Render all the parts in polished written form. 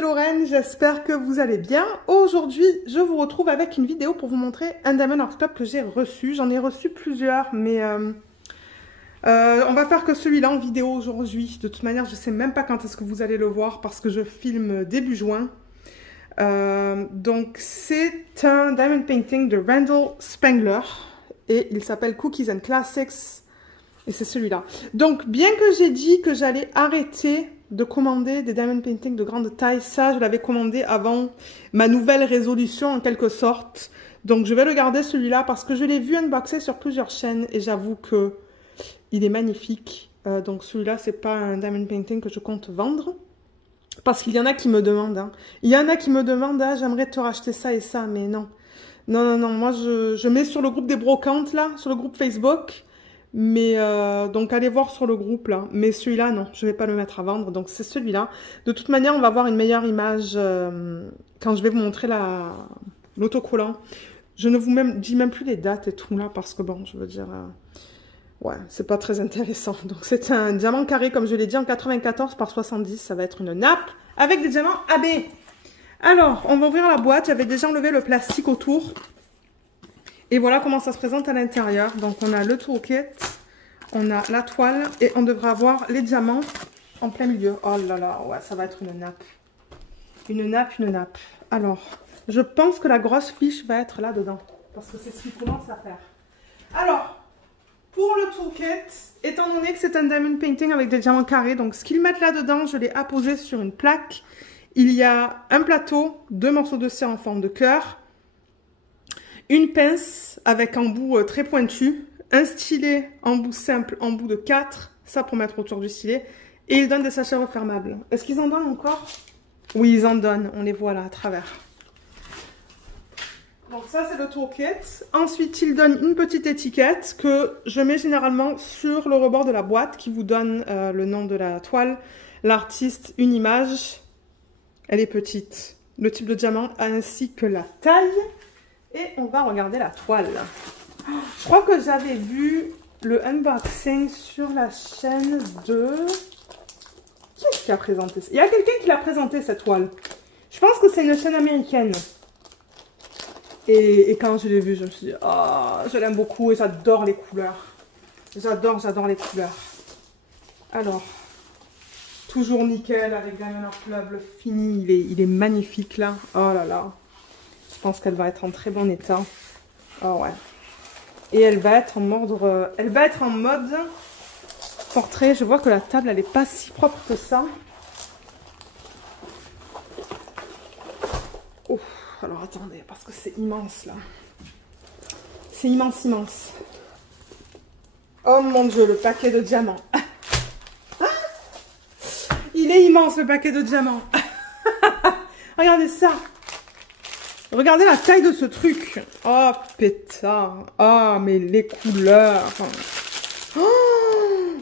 c'est Lorraine, j'espère que vous allez bien. Aujourd'hui, je vous retrouve avec une vidéo pour vous montrer un Diamond Art Club que j'ai reçu. J'en ai reçu plusieurs, mais on va faire que celui-là en vidéo aujourd'hui. De toute manière, je ne sais même pas quand est-ce que vous allez le voir parce que je filme début juin. Donc, c'est un Diamond Painting de Randall Spangler et il s'appelle Cookies and Classics et c'est celui-là. Donc, bien que j'ai dit que j'allais arrêter de commander des diamond painting de grande taille, ça je l'avais commandé avant ma nouvelle résolution en quelque sorte, donc je vais le garder celui-là parce que je l'ai vu unboxer sur plusieurs chaînes et j'avoue que il est magnifique. Donc celui-là c'est pas un diamond painting que je compte vendre parce qu'il y en a qui me demandent, hein. Il y en a qui me demandent, ah, j'aimerais te racheter ça et ça, mais non, moi je mets sur le groupe des brocantes là, sur le groupe Facebook. Mais donc allez voir sur le groupe là, mais celui-là non, je vais pas le mettre à vendre, donc c'est celui-là. De toute manière on va avoir une meilleure image quand je vais vous montrer l'autocollant. Je ne vous dis même plus les dates et tout là, parce que bon, je veux dire, ouais, c'est pas très intéressant. Donc c'est un diamant carré comme je l'ai dit en 94 par 70, ça va être une nappe avec des diamants AB. Alors, on va ouvrir la boîte, j'avais déjà enlevé le plastique autour. Et voilà comment ça se présente à l'intérieur. Donc on a le toolkit, on a la toile et on devrait avoir les diamants en plein milieu. Oh là là, ouais, ça va être une nappe. Une nappe. Alors, je pense que la grosse fiche va être là-dedans. Parce que c'est ce qu'il commence à faire. Alors, pour le toolkit, étant donné que c'est un diamond painting avec des diamants carrés, donc ce qu'ils mettent là-dedans, je l'ai apposé sur une plaque. Il y a un plateau, 2 morceaux de cire en forme de cœur. Une pince avec embout très pointu, un stylet embout simple, embout de 4, ça pour mettre autour du stylet, et ils donnent des sachets refermables. Est-ce qu'ils en donnent encore? Oui, ils en donnent, on les voit là à travers. Donc ça c'est le toolkit. Ensuite, ils donnent une petite étiquette que je mets généralement sur le rebord de la boîte qui vous donne le nom de la toile, l'artiste, une image. Elle est petite, le type de diamant ainsi que la taille. Et on va regarder la toile. Je crois que j'avais vu le unboxing sur la chaîne de... Qui est-ce qui a présenté ça? Il y a quelqu'un qui l'a présenté cette toile. Je pense que c'est une chaîne américaine. Et quand je l'ai vue, je me suis dit, oh, je l'aime beaucoup et j'adore les couleurs. J'adore les couleurs. Alors, toujours nickel avec Diamond Art Club, le fini, il est magnifique là. Oh là là. Je pense qu'elle va être en très bon état. Oh ouais. Et elle va être en mode portrait. Je vois que la table, elle n'est pas si propre que ça. Oh, alors attendez, parce que c'est immense là. C'est immense. Oh mon Dieu, le paquet de diamants. Il est immense le paquet de diamants. Regardez ça. Regardez la taille de ce truc. Oh, pétard. Ah, oh, mais les couleurs. Oh,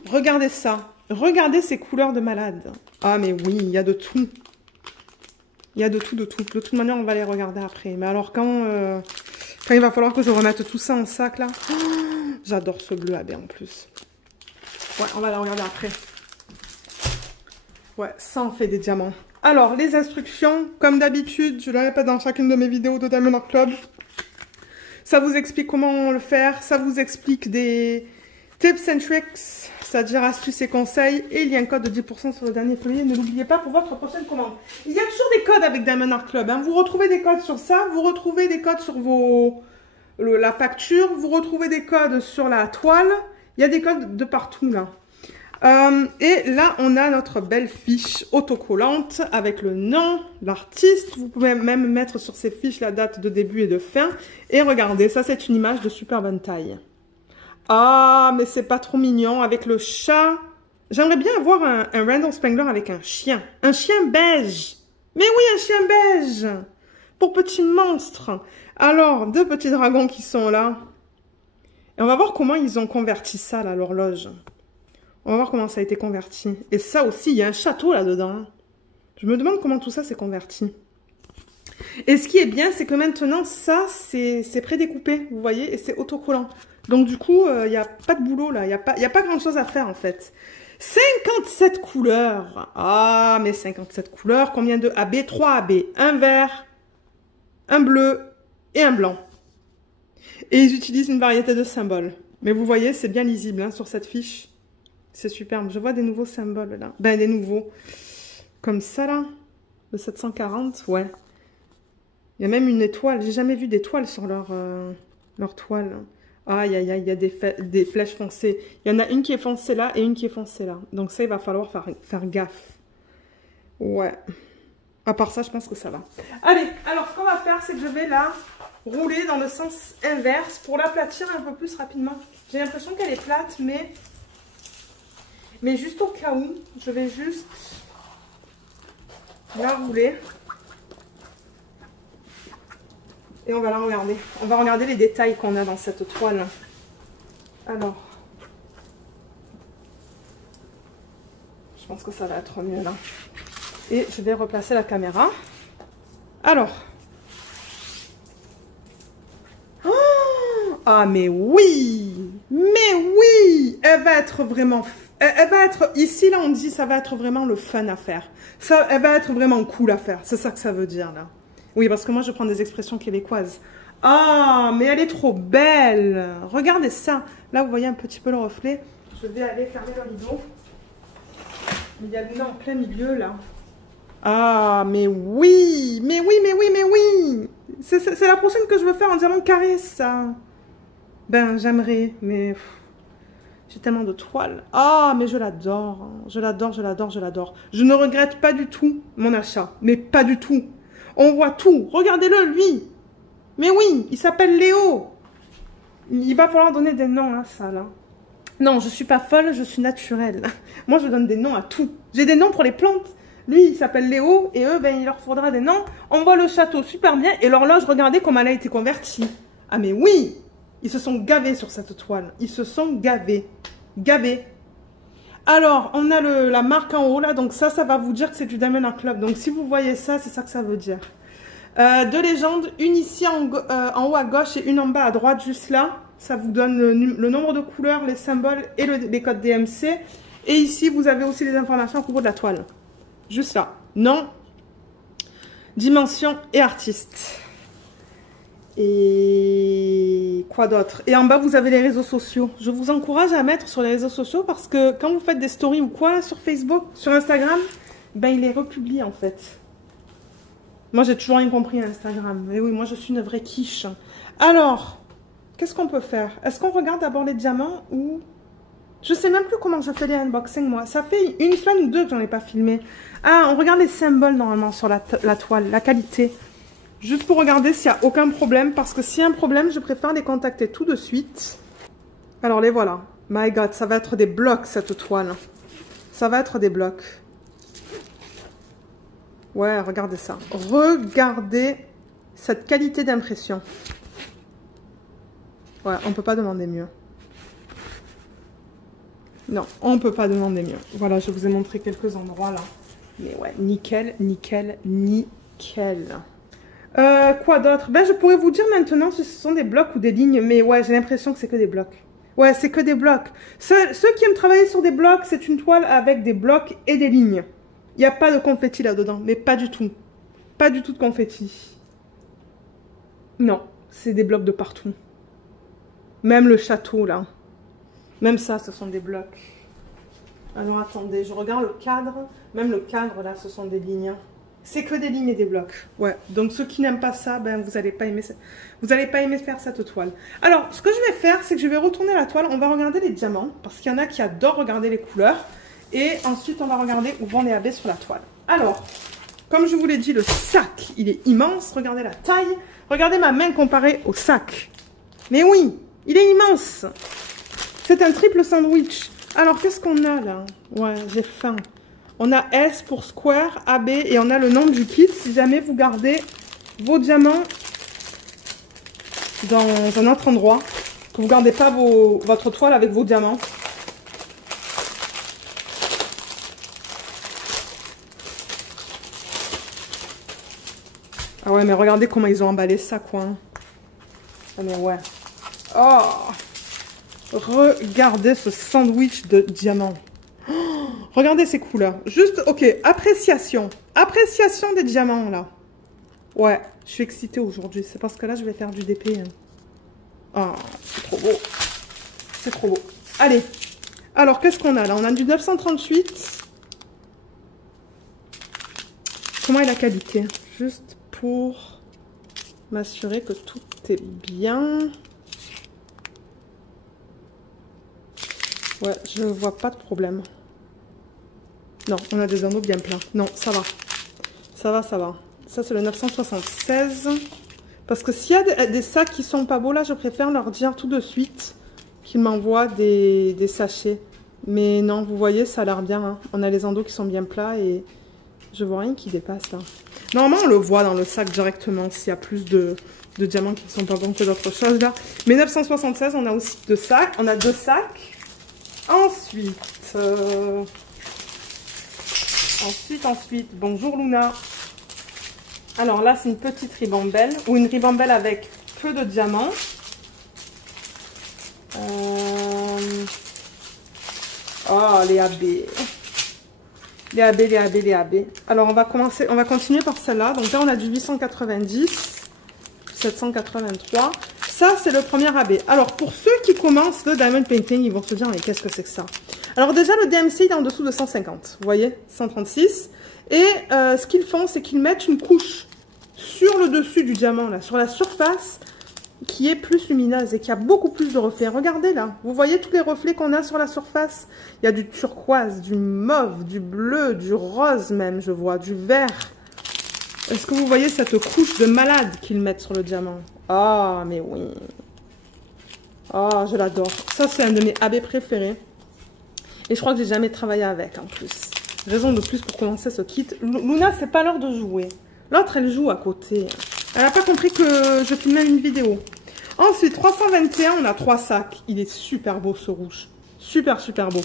regardez ça. Regardez ces couleurs de malade. Ah, mais oui, il y a de tout. Il y a de tout. De toute manière, on va les regarder après. Mais alors, quand il va falloir que je remette tout ça en sac, là. Oh, j'adore ce bleu AB en plus. Ouais, on va la regarder après. Ouais, ça en fait des diamants. Alors, les instructions, comme d'habitude, je le répète dans chacune de mes vidéos de Diamond Art Club. Ça vous explique comment le faire, ça vous explique des tips and tricks, c'est-à-dire astuces et conseils. Et il y a un code de 10% sur le dernier feuillet, ne l'oubliez pas pour votre prochaine commande. Il y a toujours des codes avec Diamond Art Club, hein. Vous retrouvez des codes sur ça, vous retrouvez des codes sur la facture, vous retrouvez des codes sur la toile. Il y a des codes de partout là. Et là, on a notre belle fiche autocollante avec le nom, l'artiste. Vous pouvez même mettre sur ces fiches la date de début et de fin. Et regardez, ça c'est une image de super bonne taille. Ah, mais c'est pas trop mignon avec le chat. J'aimerais bien avoir un Randall Spangler avec un chien. Un chien beige. Mais oui, un chien beige. Pour petit monstre. Alors, 2 petits dragons qui sont là. Et on va voir comment ils ont converti ça, là, l'horloge. On va voir comment ça a été converti. Et ça aussi, il y a un château là-dedans. Je me demande comment tout ça s'est converti. Et ce qui est bien, c'est que maintenant, ça, c'est prédécoupé, vous voyez, et c'est autocollant. Donc du coup, il n'y a pas de boulot là, il n'y a pas grand-chose à faire en fait. 57 couleurs. Ah, mais 57 couleurs. Combien de AB? 3 AB. Un vert, un bleu et un blanc. Et ils utilisent une variété de symboles. Mais vous voyez, c'est bien lisible hein, sur cette fiche. C'est superbe. Je vois des nouveaux symboles là. Ben, des nouveaux. Comme ça là. Le 740, ouais. Il y a même une étoile. J'ai jamais vu d'étoile sur leur toile. Aïe, aïe, aïe, il y a des flèches foncées. Il y en a une qui est foncée là et une qui est foncée là. Donc ça, il va falloir faire gaffe. Ouais. À part ça, je pense que ça va. Allez, alors ce qu'on va faire, c'est que je vais la rouler dans le sens inverse pour l'aplatir un peu plus rapidement. J'ai l'impression qu'elle est plate, mais juste au cas où, je vais juste la rouler. Et on va la regarder. On va regarder les détails qu'on a dans cette toile. Alors. Je pense que ça va être mieux là. Et je vais replacer la caméra. Alors. Oh, ah mais oui! Mais oui! Elle va être vraiment... Elle va être... Ici là on dit ça va être vraiment le fun à faire. Ça, elle va être vraiment cool à faire. C'est ça que ça veut dire là. Oui, parce que moi, je prends des expressions québécoises. Ah, mais elle est trop belle. Regardez ça. Là, vous voyez un petit peu le reflet. Je vais aller fermer le rideau. Il y a le nez en plein milieu, là. Ah, mais oui. Mais oui, mais oui, mais oui. C'est la prochaine que je veux faire en diamant carré, ça. Ben, j'aimerais, mais... J'ai tellement de toiles. Ah, mais je l'adore. Je l'adore, je l'adore, je l'adore. Je ne regrette pas du tout mon achat. Mais pas du tout. On voit tout. Regardez-le, lui. Mais oui, il s'appelle Léo. Il va falloir donner des noms à ça, là. Non, je suis pas folle, je suis naturelle. Moi, je donne des noms à tout. J'ai des noms pour les plantes. Lui, il s'appelle Léo, et eux, ben, il leur faudra des noms. On voit le château super bien, et l'horloge, regardez comment elle a été convertie. Ah, mais oui. Ils se sont gavés sur cette toile. Ils se sont gavés. Gavés. Alors, on a la marque en haut, là. Donc ça va vous dire que c'est du Diamond Art Club. Donc, si vous voyez ça, c'est ça que ça veut dire. Deux légendes. Une ici en haut à gauche et une en bas à droite, juste là. Ça vous donne le nombre de couleurs, les symboles et les codes DMC. Et ici, vous avez aussi les informations à propos de la toile. Juste là. Nom, dimension et artiste. Et quoi d'autre? Et en bas, vous avez les réseaux sociaux. Je vous encourage à mettre sur les réseaux sociaux parce que quand vous faites des stories ou quoi sur Facebook, sur Instagram, ben il les republie en fait. Moi, j'ai toujours rien compris à Instagram. Mais oui, moi, je suis une vraie quiche. Alors, qu'est-ce qu'on peut faire? Est-ce qu'on regarde d'abord les diamants ou... Je sais même plus comment je fais les unboxings, moi. Ça fait une semaine ou deux que j'en ai pas filmé. Ah, on regarde les symboles normalement sur la toile, la qualité. Juste pour regarder s'il n'y a aucun problème. Parce que s'il y a un problème, je préfère les contacter tout de suite. Alors, les voilà. My God, ça va être des blocs, cette toile. Ça va être des blocs. Ouais, regardez ça. Regardez cette qualité d'impression. Ouais, on ne peut pas demander mieux. Non, on ne peut pas demander mieux. Voilà, je vous ai montré quelques endroits là. Mais ouais, nickel, nickel, nickel. Quoi d'autre? Ben, je pourrais vous dire maintenant si ce sont des blocs ou des lignes. Mais ouais, j'ai l'impression que c'est que des blocs. Ouais, c'est que des blocs. Ceux qui aiment travailler sur des blocs, c'est une toile avec des blocs et des lignes. Il n'y a pas de confetti là-dedans, mais pas du tout. Pas du tout de confetti. Non, c'est des blocs de partout. Même le château, là. Même ça, ce sont des blocs. Alors, attendez, je regarde le cadre. Même le cadre, là, ce sont des lignes. C'est que des lignes et des blocs. Ouais, donc ceux qui n'aiment pas ça, ben, vous n'allez pas aimer ça. Vous n'allez pas aimer faire cette toile. Alors, ce que je vais faire, c'est que je vais retourner la toile. On va regarder les diamants, parce qu'il y en a qui adorent regarder les couleurs. Et ensuite, on va regarder où vont les AB sur la toile. Alors, comme je vous l'ai dit, le sac, il est immense. Regardez la taille. Regardez ma main comparée au sac. Mais oui, il est immense. C'est un triple sandwich. Alors, qu'est-ce qu'on a là? Ouais, j'ai faim. On a S pour Square, AB, et on a le nom du kit. Si jamais vous gardez vos diamants dans un autre endroit, que vous ne gardez pas votre toile avec vos diamants. Ah ouais, mais regardez comment ils ont emballé ça, quoi. Ah mais ouais. Oh! Regardez ce sandwich de diamants. Regardez ces couleurs. Juste, ok, appréciation. Appréciation des diamants, là. Ouais, je suis excitée aujourd'hui. C'est parce que là, je vais faire du DP. Ah, c'est trop beau. C'est trop beau. Allez. Alors, qu'est-ce qu'on a là? On a du 938. Comment est la qualité? Juste pour m'assurer que tout est bien. Ouais, je vois pas de problème. Non, on a des anneaux bien pleins. Non, ça va. Ça va, ça va. Ça, c'est le 976. Parce que s'il y a des sacs qui sont pas beaux, là, je préfère leur dire tout de suite qu'ils m'envoient des sachets. Mais non, vous voyez, ça a l'air bien. Hein. On a les endos qui sont bien plats et je vois rien qui dépasse, là. Normalement, on le voit dans le sac directement s'il y a plus de diamants qui ne sont pas bons que d'autres choses, là. Mais 976, on a aussi deux sacs. On a deux sacs. Ensuite... Ensuite, bonjour Luna. Alors là, c'est une petite ribambelle, ou une ribambelle avec peu de diamants. Oh, les AB. Les AB, les AB, les AB. Alors, on va continuer par celle-là. Donc là, on a du 890, 783. Ça, c'est le premier AB. Alors, pour ceux qui commencent le Diamond Painting, ils vont se dire, mais qu'est-ce que c'est que ça? Alors déjà, le DMC, il est en dessous de 150. Vous voyez, 136. Et ce qu'ils font, c'est qu'ils mettent une couche sur le dessus du diamant, là, sur la surface, qui est plus lumineuse et qui a beaucoup plus de reflets. Regardez là, vous voyez tous les reflets qu'on a sur la surface. Il y a du turquoise, du mauve, du bleu, du rose même, je vois, du vert. Est-ce que vous voyez cette couche de malade qu'ils mettent sur le diamant? Ah, mais oui. Ah, je l'adore. Ça, c'est un de mes AB préférés. Et je crois que j'ai jamais travaillé avec en plus. Raison de plus pour commencer ce kit. Luna, c'est pas l'heure de jouer. L'autre, elle joue à côté. Elle n'a pas compris que je filmais une vidéo. Ensuite, 321, on a 3 sacs. Il est super beau ce rouge. Super, super beau.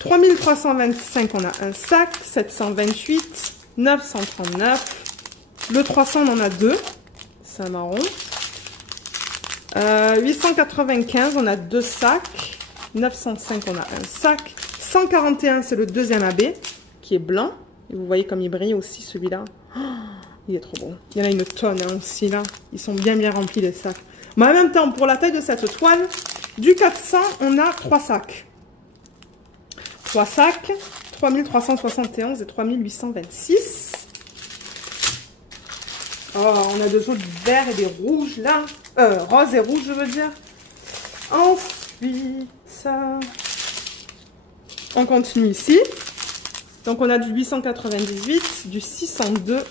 3325, on a un sac. 728, 939. Le 300, on en a 2. C'est un marron. 895, on a 2 sacs. 905, on a un sac. 141, c'est le deuxième AB, qui est blanc. Et vous voyez comme il brille aussi, celui-là. Oh, il est trop bon. Il y en a une tonne hein, aussi, là. Ils sont bien, bien remplis, les sacs. Mais en même temps, pour la taille de cette toile, du 400, on a 3 sacs. 3 sacs, 3371 et 3826. Oh, on a de jolis verts et des rouges, là. Rose et rouge, je veux dire. Ensuite... on continue ici. Donc on a du 898, du 602,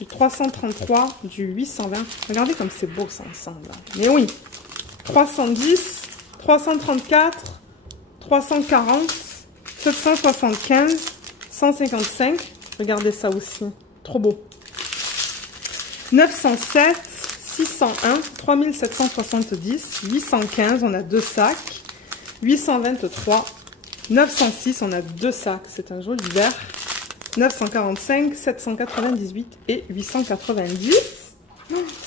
du 333, du 820. Regardez comme c'est beau ça ensemble. Mais oui. 310, 334, 340, 775, 155. Regardez ça aussi. Trop beau. 907, 601, 3770, 815. On a 2 sacs. 823, 906, on a 2 sacs, c'est un joli vert. 945, 798 et 890.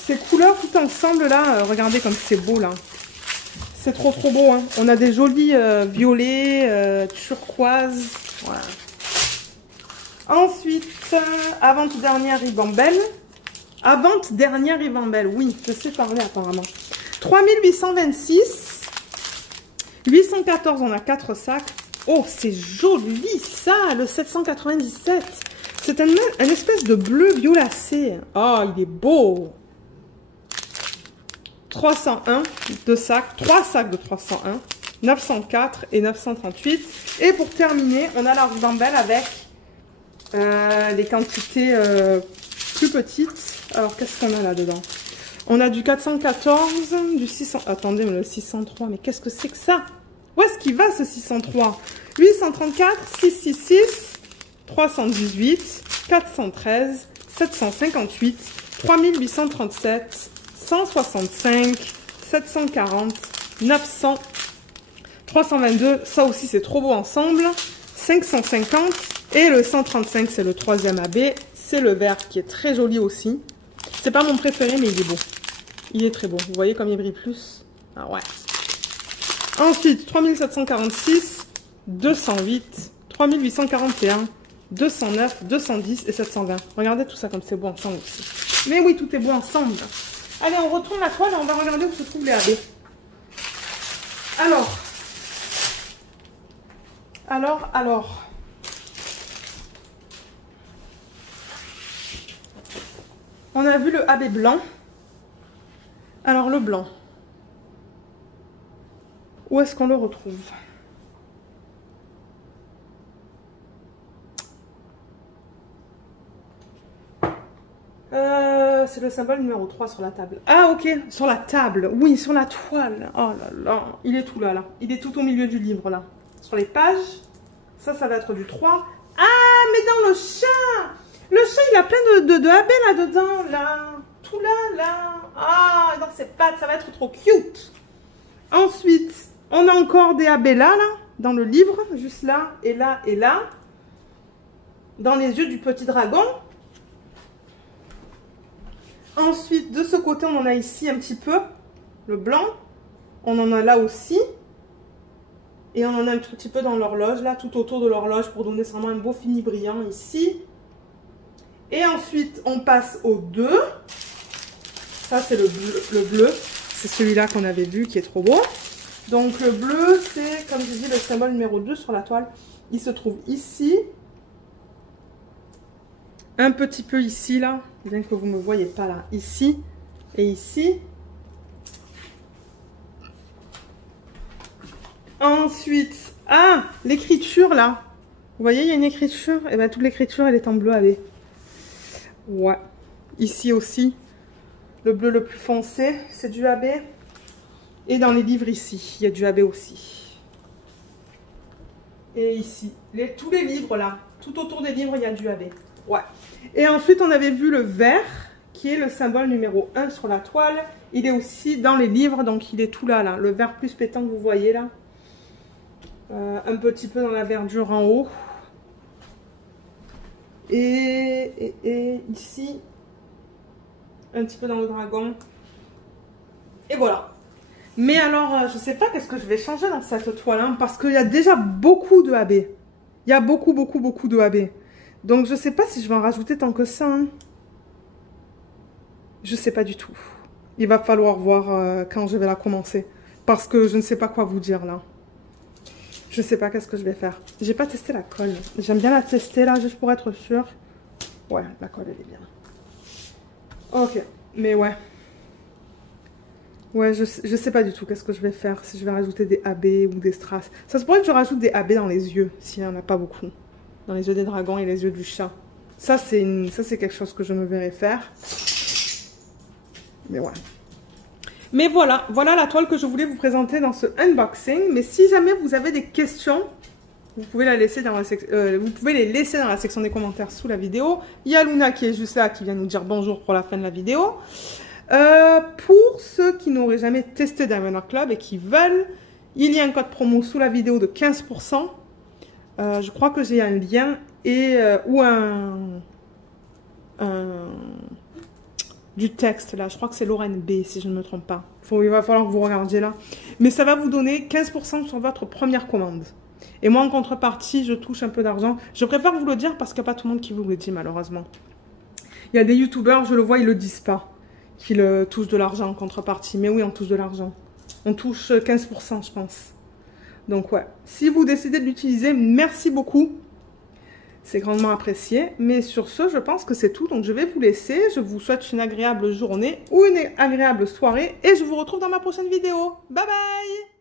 Ces couleurs tout ensemble là, regardez comme c'est beau là. C'est trop trop beau. Hein. On a des jolis violets, turquoise. Voilà. Ensuite, avant-dernière ribambelle. Avant-dernière ribambelle, oui, je sais parler apparemment. 3826. 814, on a 4 sacs. Oh, c'est joli ça, le 797. C'est un espèce de bleu violacé. Oh, il est beau. 301, 2 sacs, 3 sacs de 301, 904 et 938. Et pour terminer, on a la ribambelle avec les quantités plus petites. Alors, qu'est-ce qu'on a là-dedans? On a du 414, du 600... Attendez, mais le 603, mais qu'est-ce que c'est que ça? Où est-ce qu'il va, ce 603? 834, 666, 318, 413, 758, 3837, 165, 740, 900, 322. Ça aussi, c'est trop beau ensemble. 550. Et le 135, c'est le troisième AB. C'est le vert qui est très joli aussi. C'est pas mon préféré, mais il est beau. Il est très beau. Vous voyez comme il brille plus? Ah ouais. Ensuite, 3746, 208, 3841, 209, 210 et 720. Regardez tout ça comme c'est beau ensemble aussi. Mais oui, tout est beau ensemble. Allez, on retourne la toile et on va regarder où se trouvent les AB. Alors. On a vu le AB blanc. Alors, le blanc. Où est-ce qu'on le retrouve? C'est le symbole numéro 3 sur la table. Ah, ok, sur la table. Oui, sur la toile. Oh là là, il est tout là, là. Il est tout au milieu du livre, là. Sur les pages. Ça va être du 3. Ah, mais dans le chat. Le chat, il a plein de AB là-dedans, là. Tout là, là. Ah, dans ses pattes, ça va être trop cute. Ensuite, on a encore des AB là, dans le livre. Juste là, et là, et là. Dans les yeux du petit dragon. Ensuite, de ce côté, on en a ici un petit peu. Le blanc. On en a là aussi. Et on en a un petit peu dans l'horloge, là, tout autour de l'horloge, pour donner vraiment un beau fini brillant ici. Et ensuite, on passe au 2. Ça, c'est le bleu. C'est celui-là qu'on avait vu, qui est trop beau. Donc, le bleu, c'est, comme je dis, le symbole numéro 2 sur la toile. Il se trouve ici. Un petit peu ici, là. Bien que vous ne me voyez pas, là. Ici et ici. Ensuite, ah, l'écriture, là. Vous voyez, il y a une écriture. Et bien, toute l'écriture, elle est en bleu AB. Ouais. Ici aussi, le bleu le plus foncé, c'est du AB. Et dans les livres ici, il y a du AB aussi. Et ici, tous les livres là, tout autour des livres, il y a du AB. Ouais. Et ensuite, on avait vu le vert, qui est le symbole numéro 1 sur la toile. Il est aussi dans les livres, donc il est tout là, là. Le vert plus pétant que vous voyez là. Un petit peu dans la verdure en haut. Et ici, un petit peu dans le dragon. Et voilà. Mais alors, je sais pas qu'est-ce que je vais changer dans cette toile, hein, parce qu'il y a déjà beaucoup de AB. Il y a beaucoup de AB. Donc, je sais pas si je vais en rajouter tant que ça. Hein. Je sais pas du tout. Il va falloir voir quand je vais la commencer. Parce que je ne sais pas quoi vous dire, là. Je sais pas qu'est-ce que je vais faire. J'ai pas testé la colle. J'aime bien la tester, là, juste pour être sûre. Ouais, la colle, elle est bien. Ok, mais ouais. Ouais, je sais pas du tout qu'est-ce que je vais faire. Si je vais rajouter des AB ou des strass. Ça se pourrait que je rajoute des AB dans les yeux, s'il n'y en a pas beaucoup. Dans les yeux des dragons et les yeux du chat. Ça, c'est quelque chose que je me verrai faire. Mais ouais. Mais voilà, voilà la toile que je voulais vous présenter dans ce unboxing. Mais si jamais vous avez des questions, vous pouvez les laisser dans la section des commentaires sous la vidéo. Il y a Luna qui est juste là, qui vient nous dire bonjour pour la fin de la vidéo. Pour ceux qui n'auraient jamais testé Diamond Art Club et qui veulent, il y a un code promo sous la vidéo de 15%. Je crois que j'ai un lien et ou du texte là. Je crois que c'est Lorraine B si je ne me trompe pas. Il va falloir que vous regardiez là. Mais ça va vous donner 15% sur votre première commande. Et moi en contrepartie, je touche un peu d'argent. Je préfère vous le dire parce qu'il n'y a pas tout le monde qui vous le dit malheureusement. Il y a des youtubeurs, je le vois, ils le disent pas. Qu'ils touchent de l'argent en contrepartie. Mais oui, on touche de l'argent. On touche 15%, je pense. Donc ouais, si vous décidez de l'utiliser, merci beaucoup. C'est grandement apprécié. Mais sur ce, je pense que c'est tout. Donc je vais vous laisser. Je vous souhaite une agréable journée ou une agréable soirée. Et je vous retrouve dans ma prochaine vidéo. Bye bye!